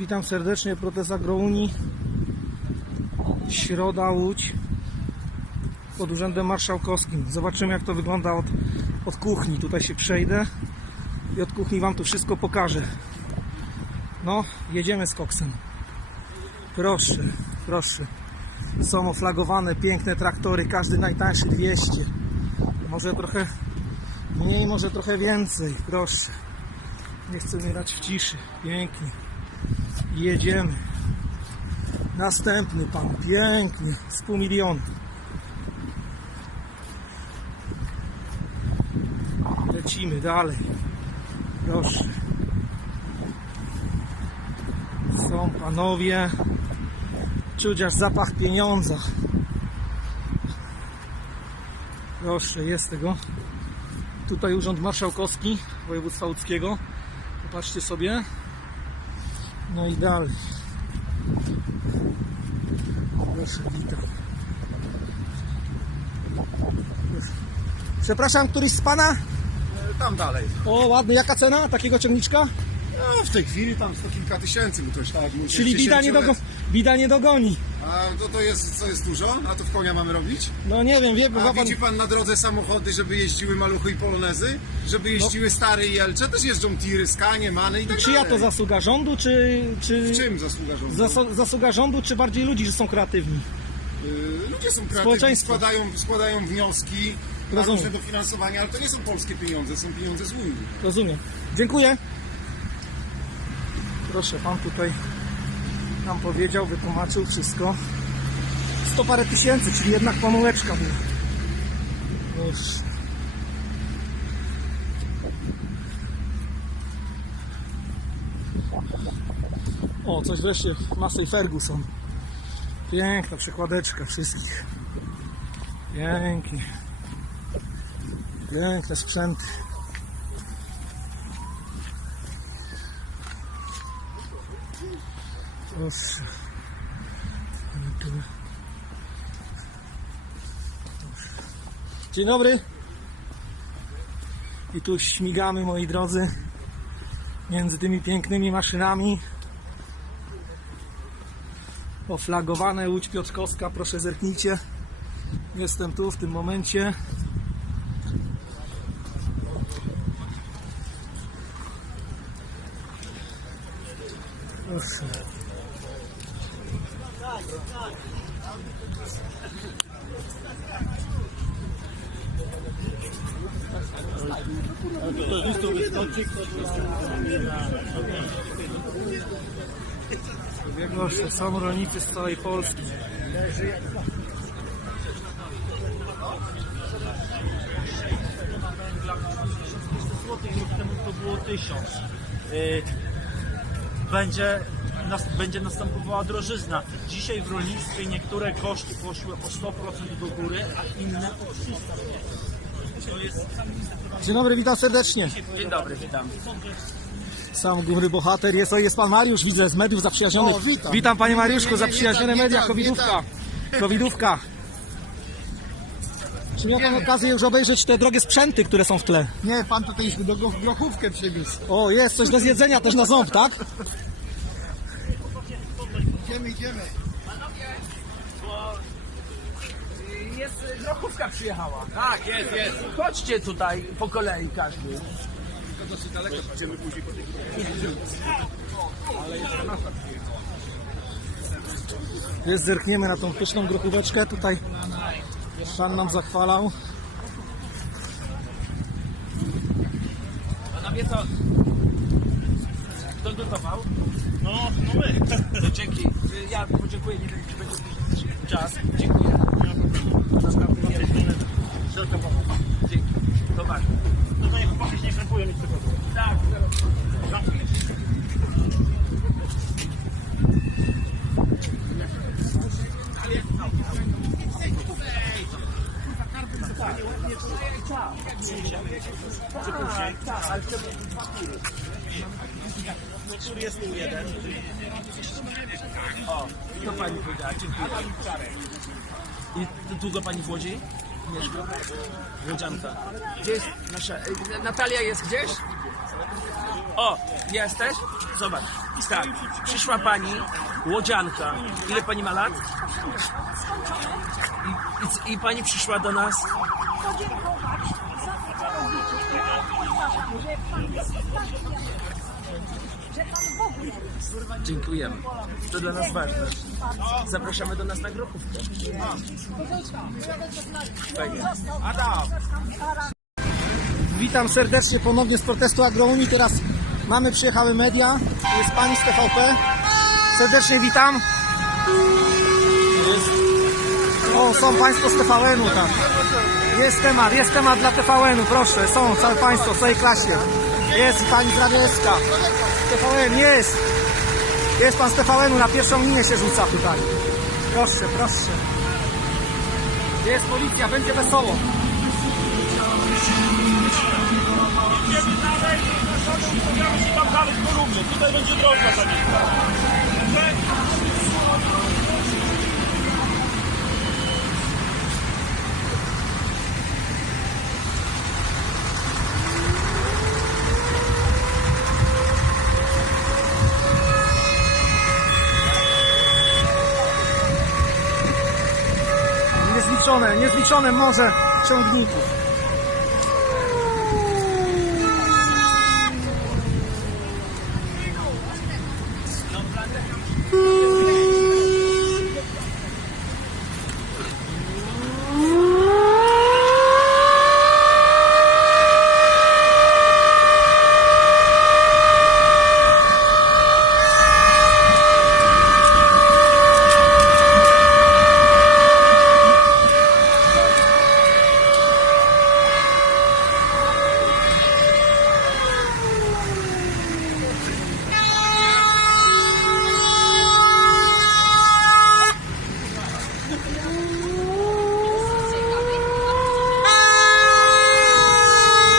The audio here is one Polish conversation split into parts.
Witam serdecznie, Proteza Grouni. Środa, Łódź. Pod Urzędem Marszałkowskim. Zobaczymy jak to wygląda od, od kuchni. Tutaj się przejdę i od kuchni Wam tu wszystko pokażę. No, jedziemy z koksem. Proszę, proszę. Są oflagowane piękne traktory, każdy najtańszy 200. Może trochę mniej, może trochę więcej. Proszę. Nie chcę umierać w ciszy. Pięknie. Jedziemy. Następny pan. Pięknie. Z pół miliona. Lecimy dalej. Proszę. Są panowie. Czuć aż zapach pieniądza. Proszę, jest tego. Tutaj Urząd Marszałkowski Województwa Łódzkiego. Popatrzcie sobie. No i dalej. Proszę, witam. Proszę. Przepraszam, któryś z Pana? Tam dalej. O, ładny. Jaka cena takiego ciągniczka? No, w tej chwili tam sto kilka tysięcy, bo ktoś tak mówi. Czyli bida nie, dogo, bida nie dogoni. A to, to jest, co jest dużo? A to w konia mamy robić? No nie wiem, wie, A ma pan... widzi pan na drodze samochody, żeby jeździły maluchy i polonezy? Żeby jeździły stare i Elcze? Też jeżdżą tiry, skanie, many i tak Czyja dalej. to zasługa? Rządu, czy... czy... W czym zasługa rządu? Zas- zasługa rządu, czy bardziej ludzi, że są kreatywni? Y, Ludzie są kreatywni, Społeczeństwo. składają, składają wnioski na Rozumiem. różne dofinansowania, ale to nie są polskie pieniądze, są pieniądze z Unii. Rozumiem. Dziękuję. Proszę, pan tutaj nam powiedział, wytłumaczył wszystko. Sto parę tysięcy, czyli jednak pomyłeczka była. Już. O, coś wreszcie Massey Ferguson. Piękna przekładeczka wszystkich. Pięknie. Piękne sprzęty. Proszę. Dzień dobry. I tu śmigamy, moi drodzy, między tymi pięknymi maszynami. Oflagowane Łódź Piotrkowska, proszę zerknijcie. Jestem tu w tym momencie. Proszę. Proszę, są rolnicy z całej Polski. rok temu to było 1000. Y, Będzie, nas, będzie następowała drożyzna. Dzisiaj w rolnictwie niektóre koszty poszły o 100% do góry, a inne o 300%. To jest... Dzień dobry, witam serdecznie. Dzień dobry, witam. Sam góry bohater jest, jest pan Mariusz, widzę, z mediów zaprzyjaźniony. O, witam. Witam panie Mariuszku, zaprzyjaźnione media, covidówka. Covidówka. Czy miał pan okazję już obejrzeć te drogie sprzęty, które są w tle? Nie, pan tutaj do grochówkę przywiózł. O, jest coś do zjedzenia też na ząb, tak? Idziemy, idziemy. Jest grochówka przyjechała. Tak, jest, jest. Chodźcie tutaj po kolei każdy. Jest, zerkniemy na tą pyszną grochóweczkę. Tutaj pan nam zachwalał. Panowie co? Kto gotował? No, no my. To dzięki. Ja podziękuję, nie wiem czy będzie czas. Dziękuję. Naprawdę nie Dzięki. To ważne. No to niech chłopaki się nie krępują nic tego. Tak, zaraz. Który jest tu jeden? O, to pani powiedziała, dziękuję. I tu- długo pani w Łodzi? Mieszka? Łodzianka. Gdzie jest nasza... y, Natalia jest gdzieś? O, jesteś? Zobacz. Tak, przyszła pani, łodzianka. Ile pani ma lat? I, i, i pani przyszła do nas. podziękować za te kierownicy. Ja uważam, że pan jest że pan w ogóle. Dziękujemy. To dla nas ważne. Zapraszamy do nas na grochówkę. Fajnie. Witam serdecznie ponownie z protestu Agrounii. Teraz mamy, przyjechały media. Jest pani z TVP. Serdecznie witam. O, są państwo z TVN-u, tak. Jest temat, jest temat dla TVN-u, proszę. Są, całe państwo w całej klasie. Jest i pani z Radziecka. TVN, jest. Jest pan z TVN-u, na pierwszą linię się rzuca tutaj. Proszę, proszę. Jest policja, będzie wesoło. Tutaj będzie droga za. Niezliczone, morze ciągników.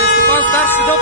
Jest tu pan